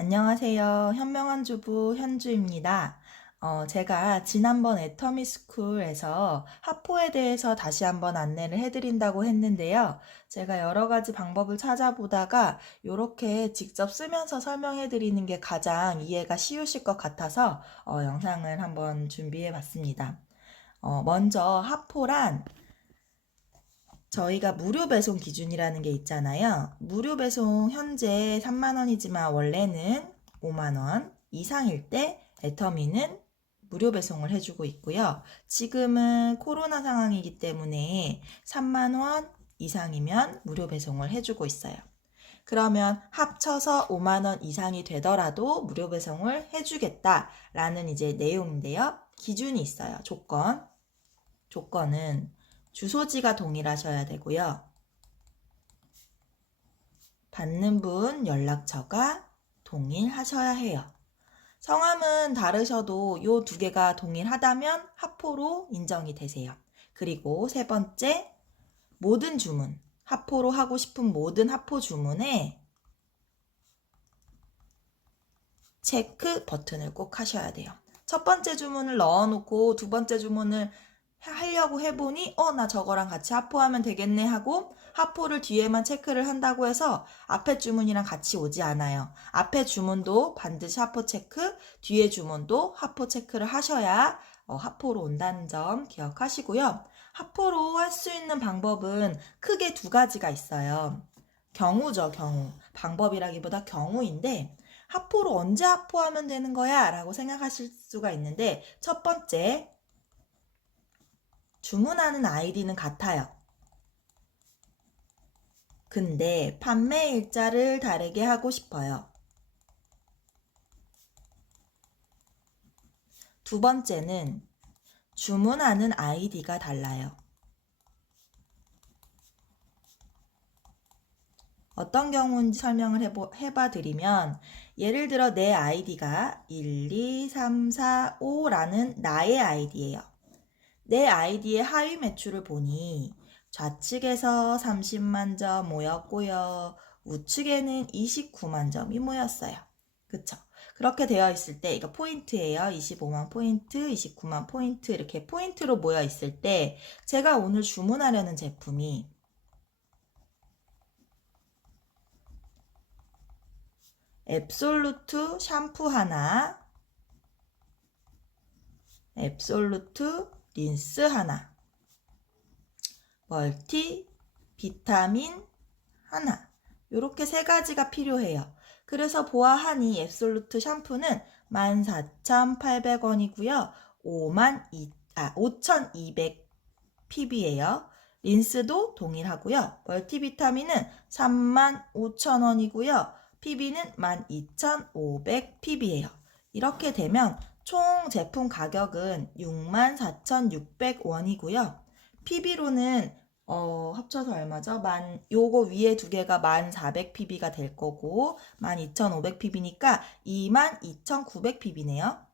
안녕하세요. 현명한 주부 현주입니다. 어, 제가 지난번 애터미 스쿨에서 하포에 대해서 다시 한번 안내를 해드린다고 했는데요. 제가 여러 가지 방법을 찾아보다가 이렇게 직접 쓰면서 설명해드리는 게 가장 이해가 쉬우실 것 같아서 어, 영상을 한번 준비해 봤습니다. 어, 먼저 하포란 저희가 무료 배송 기준이라는 게 있잖아요. 무료 배송 현재 3만 원이지만 원래는 5만 원 이상일 때 애터미는 무료 배송을 해주고 있고요. 지금은 코로나 상황이기 때문에 3만 원 이상이면 무료 배송을 해주고 있어요. 그러면 합쳐서 5만 원 이상이 되더라도 무료 배송을 해주겠다라는 이제 내용인데요. 기준이 있어요. 조건. 조건은 주소지가 동일하셔야 되고요. 받는 분 연락처가 동일하셔야 해요. 성함은 다르셔도 이 두 개가 동일하다면 하포로 인정이 되세요. 그리고 세 번째, 모든 주문. 하포로 하고 싶은 모든 하포 주문에 체크 버튼을 꼭 하셔야 돼요. 첫 번째 주문을 넣어놓고 두 번째 주문을 하려고 해보니 어 나 저거랑 같이 하포하면 되겠네 하고 하포를 뒤에만 체크를 한다고 해서 앞에 주문이랑 같이 오지 않아요. 앞에 주문도 반드시 하포 체크, 뒤에 주문도 하포 체크를 하셔야 어, 하포로 온다는 점 기억하시고요. 하포로 할 수 있는 방법은 크게 두 가지가 있어요. 경우죠, 경우. 방법이라기보다 경우인데 하포로 언제 하포하면 되는 거야? 라고 생각하실 수가 있는데 첫 번째, 주문하는 아이디는 같아요. 근데 판매 일자를 다르게 하고 싶어요. 두 번째는 주문하는 아이디가 달라요. 어떤 경우인지 설명을 해보, 해봐 드리면, 예를 들어 내 아이디가 1, 2, 3, 4, 5라는 나의 아이디예요. 내 아이디의 하위 매출을 보니 좌측에서 30만 점 모였고요. 우측에는 29만 점이 모였어요. 그쵸? 그렇게 되어 있을 때 이거 포인트예요. 25만 포인트, 29만 포인트 이렇게 포인트로 모여 있을 때 제가 오늘 주문하려는 제품이 앱솔루트 샴푸 하나, 앱솔루트 린스 하나, 멀티 비타민 하나. 이렇게 세 가지가 필요해요. 그래서 보아하니 앱솔루트 샴푸는 14,800원이고요. 5만 2, 아, 5,200 pb예요. 린스도 동일하고요. 멀티비타민은 35,000원이고요. PB는 12,500 pb예요. 이렇게 되면 총 제품 가격은 64,600원이고요. PB로는 어, 합쳐서 얼마죠? 만 요거 위에 두 개가 1,400pb가 될 거고 12,500pb니까 22,900pb네요.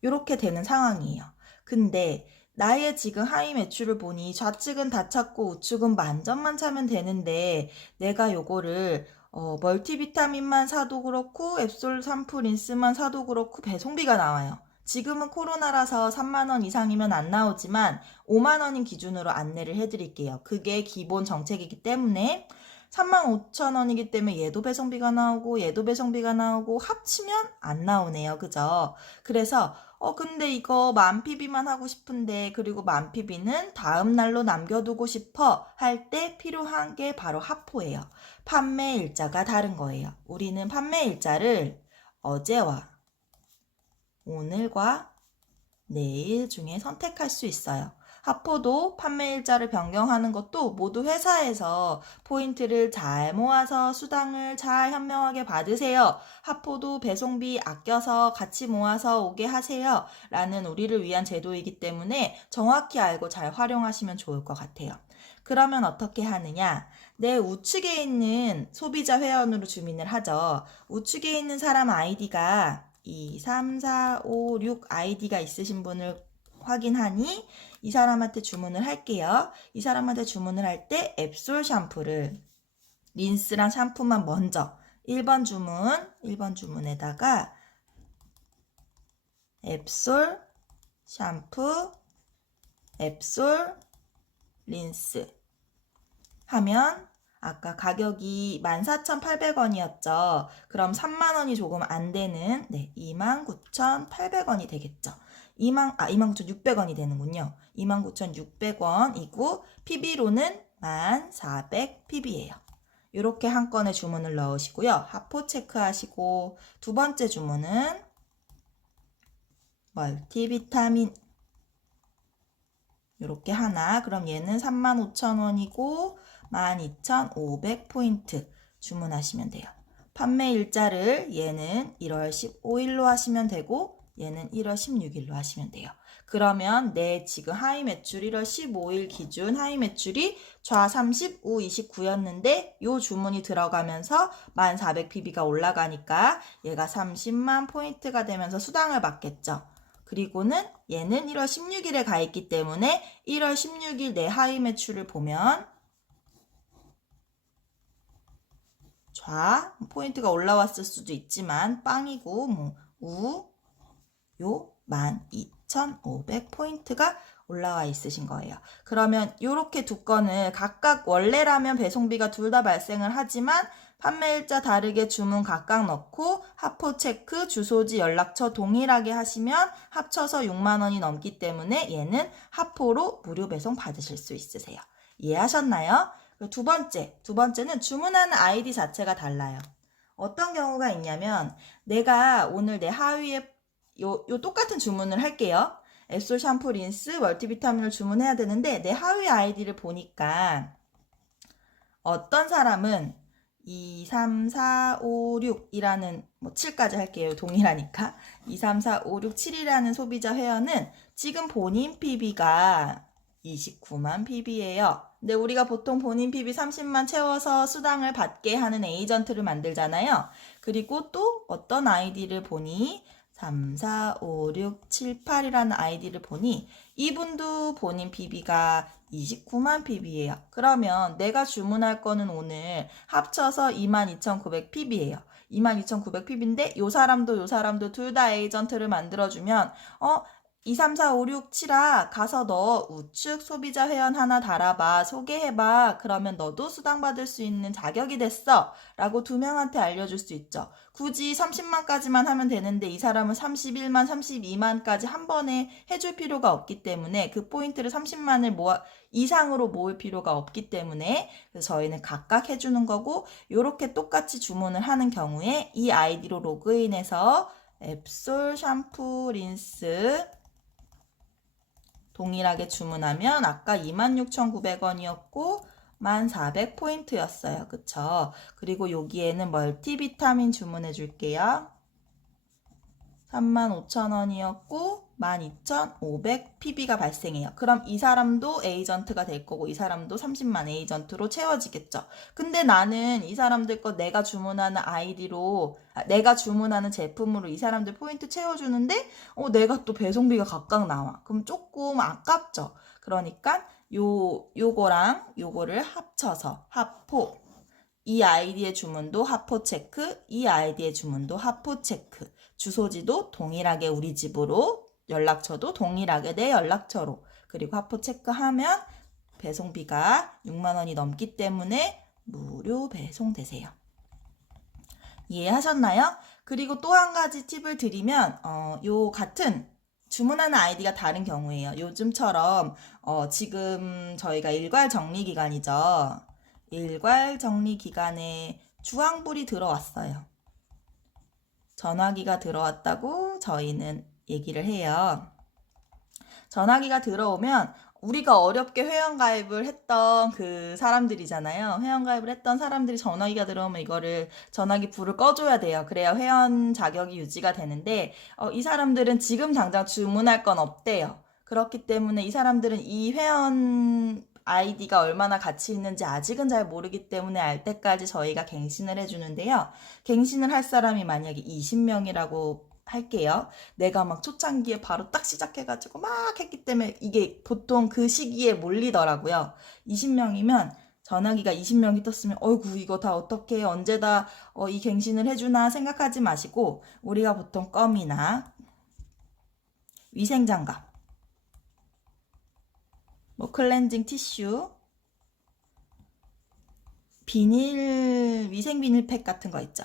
이렇게 되는 상황이에요. 근데 나의 지금 하위 매출을 보니 좌측은 다 찾고 우측은 만점만 차면 되는데 내가 요거를 어, 멀티비타민만 사도 그렇고 앱솔 샴푸 린스만 사도 그렇고 배송비가 나와요. 지금은 코로나라서 3만원 이상이면 안 나오지만 5만원인 기준으로 안내를 해드릴게요. 그게 기본 정책이기 때문에 3만 5천 원이기 때문에 얘도 배송비가 나오고 얘도 배송비가 나오고 합치면 안 나오네요. 그죠? 그래서 어 근데 이거 만 PB만 하고 싶은데 그리고 만 PB는 다음 날로 남겨두고 싶어 할 때 필요한 게 바로 하포예요. 판매 일자가 다른 거예요. 우리는 판매 일자를 어제와 오늘과 내일 중에 선택할 수 있어요. 하포도 판매 일자를 변경하는 것도 모두 회사에서 포인트를 잘 모아서 수당을 잘 현명하게 받으세요. 하포도 배송비 아껴서 같이 모아서 오게 하세요. 라는 우리를 위한 제도이기 때문에 정확히 알고 잘 활용하시면 좋을 것 같아요. 그러면 어떻게 하느냐? 내 우측에 있는 소비자 회원으로 주민을 하죠. 우측에 있는 사람 아이디가 2, 3, 4, 5, 6 아이디가 있으신 분을 확인하니 이 사람한테 주문을 할게요. 이 사람한테 주문을 할 때 앱솔 샴푸를 린스랑 샴푸만 먼저 1번 주문, 1번 주문에다가 앱솔, 샴푸, 앱솔, 린스 하면 아까 가격이 14,800원이었죠. 그럼 3만 원이 조금 안 되는 네, 29,800원이 되겠죠. 2만 아 29,600원이 되는군요. 29,600원이고 PB로는 1,400 PB예요. 이렇게 한 건에 주문을 넣으시고요. 하포 체크하시고 두 번째 주문은 멀티비타민 이렇게 하나 그럼 얘는 35,000원이고 12,500포인트 주문하시면 돼요. 판매 일자를 얘는 1월 15일로 하시면 되고 얘는 1월 16일로 하시면 돼요. 그러면 내 지금 하이 매출 1월 15일 기준 하이 매출이 좌 30, 우 29였는데 요 주문이 들어가면서 1400PB가 올라가니까 얘가 30만 포인트가 되면서 수당을 받겠죠. 그리고는 얘는 1월 16일에 가 있기 때문에 1월 16일 내 하이 매출을 보면 좌 포인트가 올라왔을 수도 있지만 빵이고 뭐 우 요 12,500 포인트가 올라와 있으신 거예요. 그러면 이렇게 두 건을 각각 원래라면 배송비가 둘 다 발생을 하지만 판매일자 다르게 주문 각각 넣고 하포 체크, 주소지, 연락처 동일하게 하시면 합쳐서 6만 원이 넘기 때문에 얘는 하포로 무료 배송 받으실 수 있으세요. 이해하셨나요? 두 번째, 두 번째는 주문하는 아이디 자체가 달라요. 어떤 경우가 있냐면 내가 오늘 내 하위에 요, 요 똑같은 주문을 할게요. 앱솔 샴푸 린스 멀티비타민을 주문해야 되는데 내 하위 아이디를 보니까 어떤 사람은 2, 3, 4, 5, 6이라는 뭐 7까지 할게요. 동일하니까. 2, 3, 4, 5, 6, 7이라는 소비자 회원은 지금 본인 PB가 29만 PB예요. 근데 우리가 보통 본인 PB 30만 채워서 수당을 받게 하는 에이전트를 만들잖아요. 그리고 또 어떤 아이디를 보니 3, 4, 5, 6, 7, 8이라는 아이디를 보니 이분도 본인 PB가 29만 PB예요. 그러면 내가 주문할 거는 오늘 합쳐서 22,900 PB예요. 22,900 PB인데 요 사람도 요 사람도 둘 다 에이전트를 만들어주면 어 2, 3, 4, 5, 6, 7아 가서 너 우측 소비자 회원 하나 달아봐 소개해봐. 그러면 너도 수당 받을 수 있는 자격이 됐어. 라고 두 명한테 알려줄 수 있죠. 굳이 30만까지만 하면 되는데 이 사람은 31만 32만까지 한 번에 해줄 필요가 없기 때문에 그 포인트를 30만을 모아 이상으로 모을 필요가 없기 때문에 그래서 저희는 각각 해주는 거고 이렇게 똑같이 주문을 하는 경우에 이 아이디로 로그인해서 앱솔 샴푸 린스 동일하게 주문하면 아까 26,900원이었고 1,400포인트였어요. 그쵸? 그리고 여기에는 멀티비타민 주문해 줄게요. 35,000원이었고 12,500 PB가 발생해요. 그럼 이 사람도 에이전트가 될 거고 이 사람도 30만 에이전트로 채워지겠죠. 근데 나는 이 사람들 거 내가 주문하는 아이디로 아, 내가 주문하는 제품으로 이 사람들 포인트 채워주는데 어, 내가 또 배송비가 각각 나와. 그럼 조금 아깝죠. 그러니까 요 요거랑 요거를 합쳐서 합포 이 아이디의 주문도 하포 체크, 이 아이디의 주문도 하포 체크. 주소지도 동일하게 우리 집으로 연락처도 동일하게 내 연락처로 그리고 하포 체크하면 배송비가 6만 원이 넘기 때문에 무료 배송되세요. 이해하셨나요? 그리고 또 한 가지 팁을 드리면 어, 요 같은 주문하는 아이디가 다른 경우에요. 요즘처럼 어, 지금 저희가 일괄 정리 기간이죠. 일괄 정리 기간에 주황불이 들어왔어요. 전화기가 들어왔다고 저희는 얘기를 해요. 전화기가 들어오면 우리가 어렵게 회원가입을 했던 그 사람들이잖아요. 회원가입을 했던 사람들이 전화기가 들어오면 이거를 전화기 불을 꺼줘야 돼요. 그래야 회원 자격이 유지가 되는데 어, 이 사람들은 지금 당장 주문할 건 없대요. 그렇기 때문에 이 사람들은 이 회원 아이디가 얼마나 가치 있는지 아직은 잘 모르기 때문에 알 때까지 저희가 갱신을 해주는데요. 갱신을 할 사람이 만약에 20명이라고 할게요. 내가 막 초창기에 바로 딱 시작해가지고 막 했기 때문에 이게 보통 그 시기에 몰리더라고요. 20명이면 전화기가 20명이 떴으면 어이구 이거 다 어떻게 언제 다 어, 이 갱신을 해주나 생각하지 마시고 우리가 보통 껌이나 위생장갑 뭐 클렌징 티슈 비닐 위생 비닐팩 같은 거 있죠.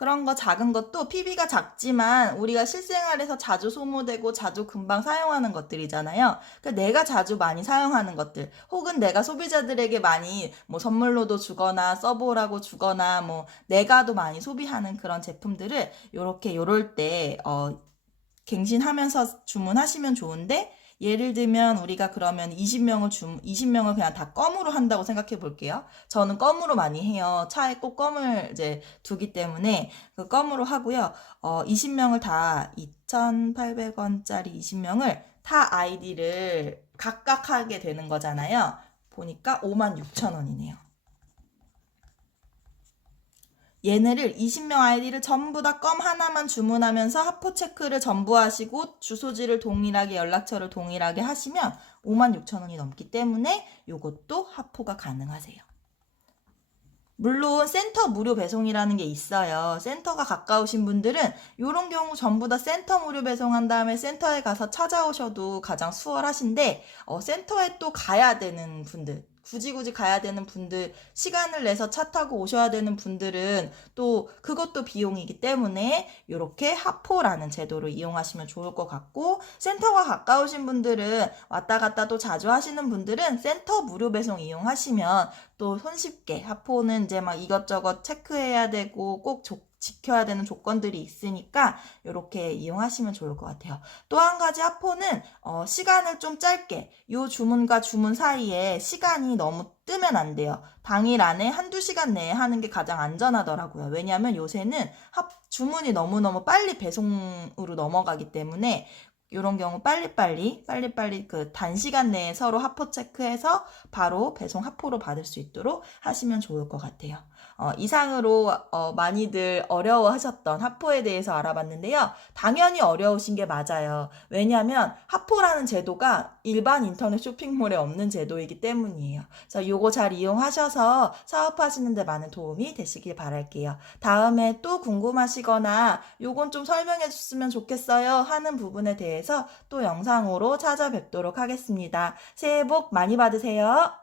그런 거 작은 것도 PB가 작지만 우리가 실생활에서 자주 소모되고 자주 금방 사용하는 것들이잖아요. 그러니까 내가 자주 많이 사용하는 것들, 혹은 내가 소비자들에게 많이 뭐 선물로도 주거나 써보라고 주거나 뭐 내가도 많이 소비하는 그런 제품들을 요렇게 요럴 때 어, 갱신하면서 주문하시면 좋은데 예를 들면 우리가 그러면 20명을 주 20명을 그냥 다 껌으로 한다고 생각해 볼게요. 저는 껌으로 많이 해요. 차에 꼭 껌을 이제 두기 때문에 그 껌으로 하고요. 어 20명을 다 2,800원짜리 20명을 타 아이디를 각각 하게 되는 거잖아요. 보니까 56,000원이네요. 얘네를 20명 아이디를 전부 다 껌 하나만 주문하면서 하포 체크를 전부 하시고 주소지를 동일하게 연락처를 동일하게 하시면 56,000원이 넘기 때문에 요것도 하포가 가능하세요. 물론 센터 무료 배송이라는 게 있어요. 센터가 가까우신 분들은 이런 경우 전부 다 센터 무료 배송한 다음에 센터에 가서 찾아오셔도 가장 수월하신데 어, 센터에 또 가야 되는 분들 굳이 굳이 가야 되는 분들 시간을 내서 차 타고 오셔야 되는 분들은 또 그것도 비용이기 때문에 이렇게 하포라는 제도를 이용하시면 좋을 것 같고 센터가 가까우신 분들은 왔다 갔다 또 자주 하시는 분들은 센터 무료 배송 이용하시면 또 손쉽게 하포는 이제 막 이것저것 체크해야 되고 꼭 조- 지켜야 되는 조건들이 있으니까 이렇게 이용하시면 좋을 것 같아요. 또 한 가지 하포는 어, 시간을 좀 짧게 요 주문과 주문 사이에 시간이 너무 뜨면 안 돼요. 당일 안에 한두 시간 내에 하는 게 가장 안전하더라고요. 왜냐하면 요새는 합, 주문이 너무너무 빨리 배송으로 넘어가기 때문에 이런 경우 빨리빨리 빨리빨리 그 단시간 내에 서로 하포 체크해서 바로 배송 하포로 받을 수 있도록 하시면 좋을 것 같아요. 어, 이상으로 어, 많이들 어려워하셨던 하포에 대해서 알아봤는데요. 당연히 어려우신 게 맞아요. 왜냐하면 하포라는 제도가 일반 인터넷 쇼핑몰에 없는 제도이기 때문이에요. 그래서 요거 잘 이용하셔서 사업하시는 데 많은 도움이 되시길 바랄게요. 다음에 또 궁금하시거나 요건 좀 설명해 줬으면 좋겠어요 하는 부분에 대해서 또 영상으로 찾아뵙도록 하겠습니다. 새해 복 많이 받으세요.